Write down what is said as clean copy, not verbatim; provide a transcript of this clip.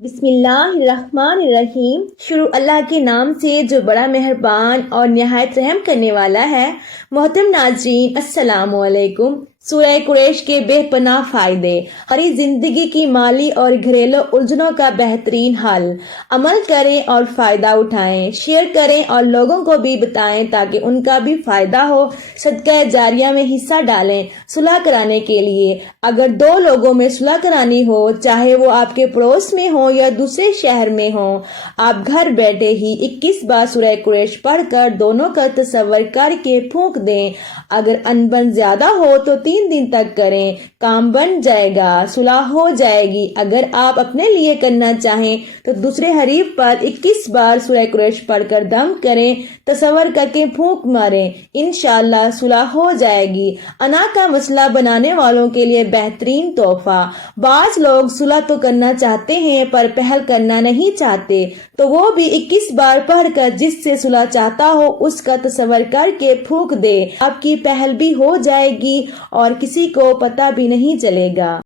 بسم اللہ الرحمن الرحیم۔ شروع اللہ کے نام سے جو بڑا مہربان اور نہایت رحم کرنے والا ہے۔ محترم ناظرین، السلام علیکم۔ سورہ قریش کے بے پناہ فائدے، ہماری زندگی کی مالی اور گھریلو الجھنوں کا بہترین حل۔ عمل کریں اور فائدہ اٹھائیں، شیئر کریں اور لوگوں کو بھی بتائیں تاکہ ان کا بھی فائدہ ہو۔ صدقہ جاریہ میں حصہ ڈالیں۔ صلح کرانے کے لیے، اگر دو لوگوں میں صلح کرانی ہو، چاہے وہ آپ کے پڑوس میں ہو یا دوسرے شہر میں ہو، آپ گھر بیٹھے ہی 21 بار سورہ قریش پڑھ کر دونوں کا تصور کر کے پھونک دیں۔ اگر انبن زیادہ ہو تو 3 دن تک کریں، کام بن جائے گا، صلح ہو جائے گی۔ اگر آپ اپنے لیے کرنا چاہیں تو دوسرے حریف پر 21 بار سورہ قریش پڑھ کر دم کریں، تصور کر کے پھونک ماریں، انشاءاللہ صلح ہو جائے گی۔ انا کا مسئلہ بنانے والوں کے لیے بہترین تحفہ۔ بعض لوگ صلح تو کرنا چاہتے ہیں پر پہل کرنا نہیں چاہتے، تو وہ بھی 21 بار پڑھ کر جس سے صلح چاہتا ہو اس کا تصور کر کے پھونک دے۔ آپ کی پہل بھی ہو جائے گی اور کسی کو پتہ بھی نہیں چلے گا۔